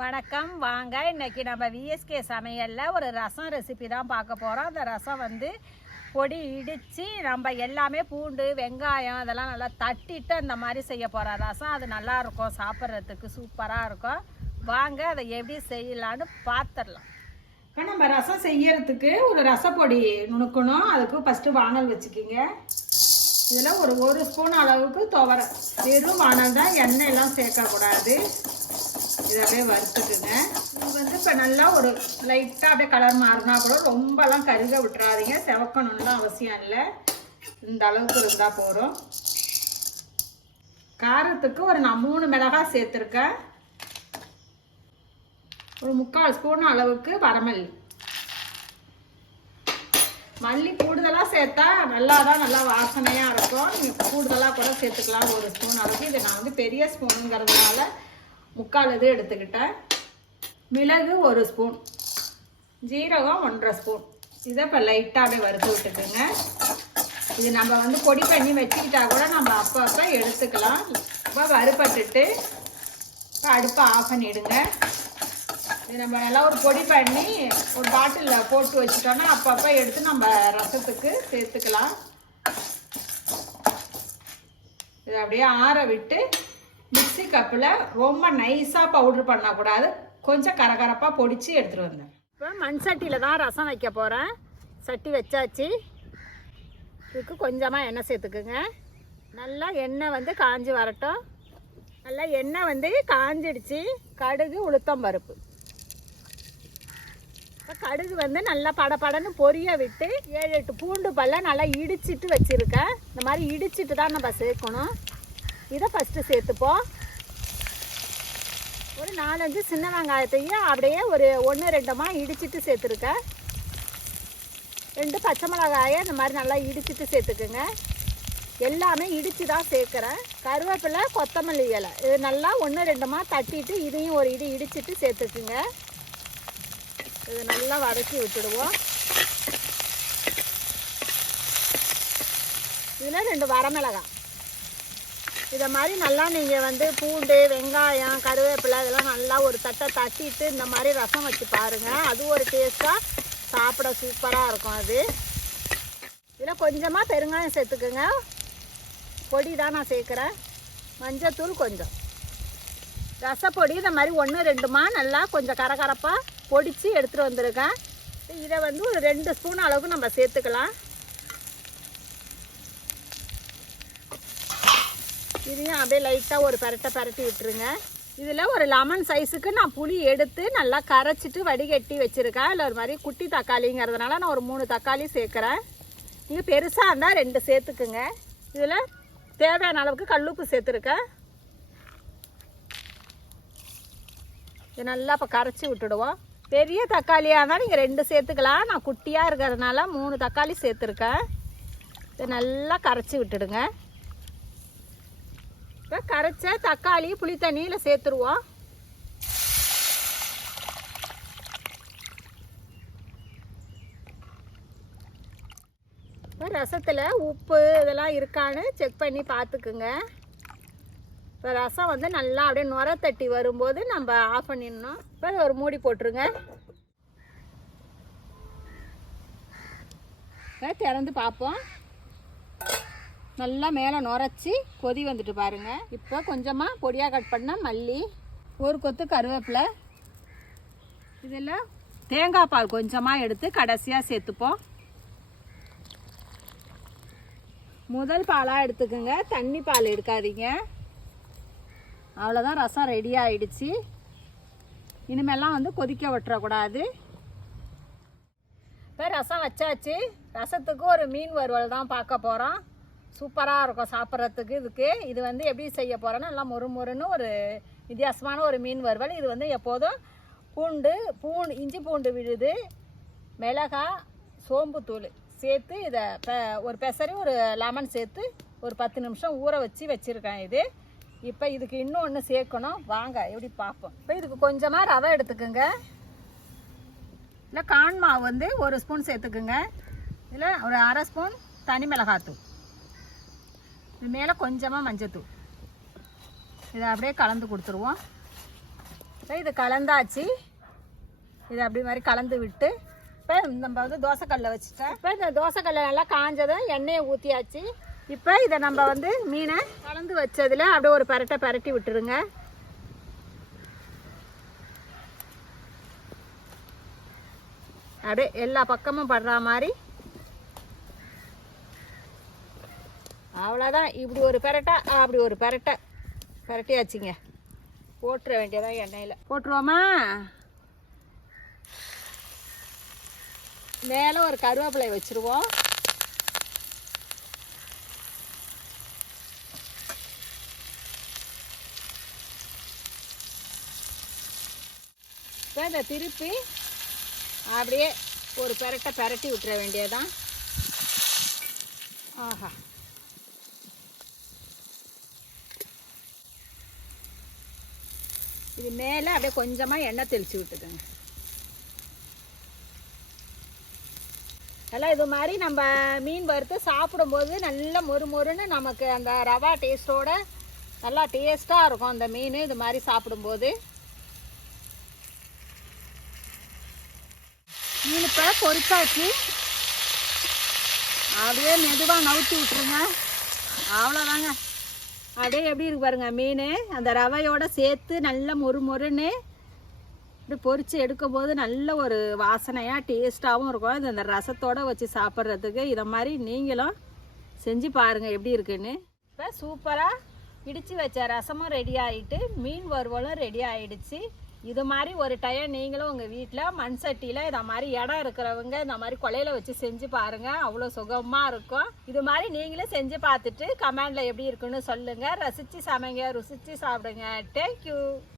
வணக்கம். வாங்க இன்னைக்கு நம்ம விஎஸ்கே சமையலில் ஒரு ரசம் ரெசிபி தான் பார்க்க போகிறோம் அந்த ரசம் வந்து பொடி இடித்து நம்ம எல்லாமே பூண்டு வெங்காயம் அதெல்லாம் நல்லா தட்டிட்டு அந்த மாதிரி செய்ய போகிற ரசம். அது நல்லாயிருக்கும் சாப்பிட்றதுக்கு சூப்பராக இருக்கும். வாங்க அதை எப்படி செய்யலான்னு பார்த்துடலாம் இப்போ நம்ம ரசம் செய்யறதுக்கு ஒரு ரசப்பொடி நுணுக்கணும். அதுக்கு ஃபஸ்ட்டு வானல் வச்சுக்கிங்க. இதில் ஒரு ஒரு ஸ்பூன் அளவுக்கு துவரம். வெறும் வானல் தான் எண்ணெயெல்லாம் சேர்க்கக்கூடாது. இதை அப்படியே வறுத்துக்குங்க. இது வந்து இப்போ நல்லா ஒரு லைட்டாக அப்படியே கலர் மாறினா கூட ரொம்பலாம் கருக விட்டுறாதீங்க. செவக்கணும்லாம் அவசியம் இல்லை. இந்த அளவுக்கு இருந்தால் போதும். காரத்துக்கு ஒரு நான் மூணு மிளகாய் சேர்த்துருக்கேன். ஒரு முக்கால் ஸ்பூன் அளவுக்கு வரமல்லி. மல்லி கூடுதலாக சேர்த்தா நல்லா தான் நல்லா வாசனையாக இருக்கும். நீங்கள் கூடுதலாக கூட சேர்த்துக்கலாம். ஒரு ஸ்பூன் அளவுக்கு. இது நான் வந்து பெரிய ஸ்பூனுங்கிறதுனால முக்கால் இது எடுத்துக்கிட்டேன். மிளகு ஒரு ஸ்பூன். ஜீரகம் ஒன்றரை ஸ்பூன். இதை இப்போ லைட்டாகவே வறுத்து விட்டுக்குங்க. இது நம்ம வந்து பொடி பண்ணி வச்சுக்கிட்டா கூட நம்ம அப்போ அப்போ எடுத்துக்கலாம். இப்போ வறுப்பட்டுட்டு இப்போ அடுப்பை ஆஃப் பண்ணிவிடுங்க இது நம்ம நல்லா ஒரு பொடி பண்ணி ஒரு பாட்டிலில் போட்டு வச்சுட்டோம்னா அப்பப்போ எடுத்து நம்ம ரசத்துக்கு சேர்த்துக்கலாம். இது அப்படியே ஆற விட்டு மிக்ஸி கப்பில் ரொம்ப நைஸாக பவுட்ரு பண்ணக்கூடாது கொஞ்சம் கரகரப்பாக பொடிச்சு எடுத்துகிட்டு வந்தேன் இப்போ மண் சட்டியில் தான் ரசம் வைக்க போகிறேன் சட்டி வச்சாச்சு. இதுக்கு கொஞ்சமாக எண்ணெய் சேர்த்துக்குங்க. நல்லா எண்ணெய் வந்து காஞ்சி வரட்டும். நல்லா எண்ணெய் வந்து காஞ்சிடுச்சு. கடுகு உளுத்தம் பருப்பு. இப்போ கடுகு வந்து நல்லா படபடன்னு பொரிய விட்டு ஏழு எட்டு பூண்டு பல்ல நல்லா இடிச்சிட்டு வச்சுருக்கேன். இந்த மாதிரி இடிச்சிட்டு தான் நம்ம சேர்க்கணும். இதை ஃபஸ்ட்டு சேர்த்துப்போம். ஒரு நாலஞ்சு சின்ன வெங்காயத்தையும் அப்படியே ஒரு ஒன்று ரெண்டுமா இடிச்சிட்டு சேர்த்துருக்கேன் ரெண்டு பச்சை மிளகாயை இந்த மாதிரி நல்லா இடிச்சிட்டு சேர்த்துக்குங்க. எல்லாமே இடித்து தான் சேர்க்குறேன். கருவேப்பிலை கொத்தமல்லி இலை. இது நல்லா ஒன்று ரெண்டுமா தட்டிட்டு இதையும் ஒரு இடி இடிச்சிட்டு சேர்த்துக்குங்க. இது நல்லா வதக்கி விட்டுடுவோம். இதில் ரெண்டு வரமிளகாய். இதை மாதிரி நல்லா நீங்கள் வந்து பூண்டு வெங்காயம் கருவேப்பிலை இதெல்லாம் நல்லா ஒரு தட்டை தட்டிட்டு இந்த மாதிரி ரசம் வச்சு பாருங்கள் அது ஒரு டேஸ்ட்டாக சாப்பிட சூப்பராக இருக்கும் அது. இதில் கொஞ்சமாக பெருங்காயம் சேர்த்துக்குங்க. பொடி தான் நான் சேர்க்குறேன். மஞ்சத்தூள் கொஞ்சம். ரசப்பொடி இந்த மாதிரி ஒன்று ரெண்டுமா நல்லா கொஞ்சம் கரகரப்பாக பொடித்து எடுத்துகிட்டு வந்திருக்கேன் இதை வந்து ஒரு ரெண்டு ஸ்பூன் அளவுக்கு நம்ம சேர்த்துக்கலாம். இதையும் அப்படியே லைட்டாக ஒரு பரட்டை பரட்டி விட்டுருங்க. இதில் ஒரு லெமன் சைஸுக்கு நான் புளி எடுத்து நல்லா கரைச்சிட்டு வடிகட்டி வச்சுருக்கேன். இல்லை ஒரு மாதிரி குட்டி தக்காளிங்கிறதுனால நான் ஒரு மூணு தக்காளி சேர்க்குறேன். நீங்கள் பெருசாக இருந்தால் ரெண்டு சேர்த்துக்குங்க. இதில் தேவையான அளவுக்கு கல்லுப்பு சேர்த்துருக்கேன். இது நல்லா இப்போ கரைச்சி விட்டுடுவோம். பெரிய தக்காளியாக இருந்தால் நீங்கள் ரெண்டு சேர்த்துக்கலாம். நான் குட்டியாக இருக்கிறதுனால மூணு தக்காளி சேர்த்துருக்கேன். இதை நல்லா கரைச்சி விட்டுடுங்க. இப்போ கரைச்ச தக்காளி புளி தண்ணியில் சேர்த்துருவோம். இப்போ ரசத்தில் உப்பு இதெல்லாம் இருக்கான்னு செக் பண்ணி பார்த்துக்குங்க. இப்போ ரசம் வந்து நல்லா அப்படியே நுர தட்டி வரும்போது நம்ம ஆஃப் பண்ணிடணும். இப்போ ஒரு மூடி போட்டுருங்க. இப்போ திறந்து பார்ப்போம். நல்லா மேலே நுரைச்சி கொதி வந்துட்டு பாருங்க. இப்போ கொஞ்சமாக பொடியாக கட் பண்ண மல்லி ஒரு கொத்து கருவேப்பிலை. இதில் தேங்காய் பால் கொஞ்சமாக எடுத்து கடைசியாக சேர்த்துப்போம். முதல் பாலாக எடுத்துக்கோங்க. தண்ணி பால் எடுக்காதீங்க. அவ்வளோதான் ரசம் ரெடி ஆயிடுச்சு. இனிமேலாம் வந்து கொதிக்க விட்டுறக்கூடாது. இப்போ ரசம் வச்சாச்சு. ரசத்துக்கு ஒரு மீன் வறுவல் தான் பார்க்க போகிறோம் சூப்பராக இருக்கும் சாப்பிட்றதுக்கு. இதுக்கு இது வந்து எப்படி செய்ய போகிறோன்னா எல்லாம் மொறு மொறுன்னு ஒரு வித்தியாசமான ஒரு மீன் வறுவல். இது வந்து எப்போதும் பூண்டு பூண்டு இஞ்சி பூண்டு விழுது மிளகாய் சோம்புத்தூள் சேர்த்து இதை பெ ஒரு பெசரி ஒரு லெமன் சேர்த்து ஒரு பத்து நிமிஷம் ஊற வச்சு வச்சுருக்கேன் இது. இப்போ இதுக்கு இன்னொன்று சேர்க்கணும். வாங்க எப்படி பார்ப்போம். இப்போ இதுக்கு கொஞ்சமாக ரவை எடுத்துக்கோங்க. இல்லை கான் மாவு வந்து ஒரு ஸ்பூன் சேர்த்துக்குங்க. இதில் ஒரு அரை ஸ்பூன் தனி மிளகாத்தூள். இது மேலே கொஞ்சமாக மஞ்சத்தூள். இதை அப்படியே கலந்து கொடுத்துருவோம். இப்போ இது கலந்தாச்சு. இது அப்படி மாதிரி கலந்து விட்டு இப்போ நம்ம வந்து தோசைக்கல்ல வச்சுட்டேன். இப்போ இந்த தோசைக்கல்ல நல்லா காஞ்சதும் எண்ணெயை ஊற்றியாச்சு இப்போ இதை நம்ம வந்து மீனை கலந்து வச்சதில் அப்படியே ஒரு பரட்டை பரட்டி விட்டுருங்க. அப்படியே எல்லா பக்கமும் படுற மாதிரி அவ்வளோதான் இப்படி ஒரு பெரட்டை அப்படி ஒரு பெரட்டை. பெரட்டியாச்சுங்க. போட்டுற வேண்டியதான் எண்ணெயில். போட்டுருவோமா? மேலே ஒரு கருவேப்பிலை வச்சுருவோம். இப்போ இதை திருப்பி அப்படியே ஒரு பெரட்டை பெரட்டி விட்டுற வேண்டியதான் ஆஹா. இது மேலே அப்படியே கொஞ்சமாக எண்ணெய் தெளித்து விட்டுக்கோங்க. நல்லா இது மாதிரி நம்ம மீன் வறுத்து சாப்பிடும்போது நல்ல மொறு மொறுன்னு நமக்கு அந்த ரவா டேஸ்ட்டோட நல்லா டேஸ்ட்டாக இருக்கும் அந்த மீன் இது மாதிரி சாப்பிடும்போது. மீன் இப்போ பொரிச்சாச்சு. அப்படியே மெதுவாக நவுத்தி விட்டுருங்க. அவ்வளோதாங்க அப்படியே எப்படி இருக்கு பாருங்க மீன். அந்த ரவையோட சேர்த்து நல்ல மொறு மொறுன்னு இப்படி பொரிச்சு எடுக்கும் போது நல்ல ஒரு வாசனையாக டேஸ்ட்டாகவும் இருக்கும். இது அந்த ரசத்தோட வச்சு சாப்பிட்றதுக்கு இதை மாதிரி நீங்களும் செஞ்சு பாருங்கள் எப்படி இருக்குன்னு. இப்போ சூப்பராக இடித்து வச்ச ரசமும் ரெடி ஆகிட்டு மீன் வறுவலும் ரெடி ஆகிடுச்சு இது மாதிரி ஒரு டைம் நீங்களும் உங்கள் வீட்டில் மண் சட்டியில் இந்த மாதிரி இடம் இருக்கிறவங்க இந்த மாதிரி கொலையில் வச்சு செஞ்சு பாருங்கள் அவ்வளோ சுகமாக இருக்கும். இது மாதிரி நீங்களும் செஞ்சு பார்த்துட்டு கமெண்டில் எப்படி இருக்குன்னு சொல்லுங்கள் ரசித்து சமைங்க ருசித்து சாப்பிடுங்க. தேங்க்யூ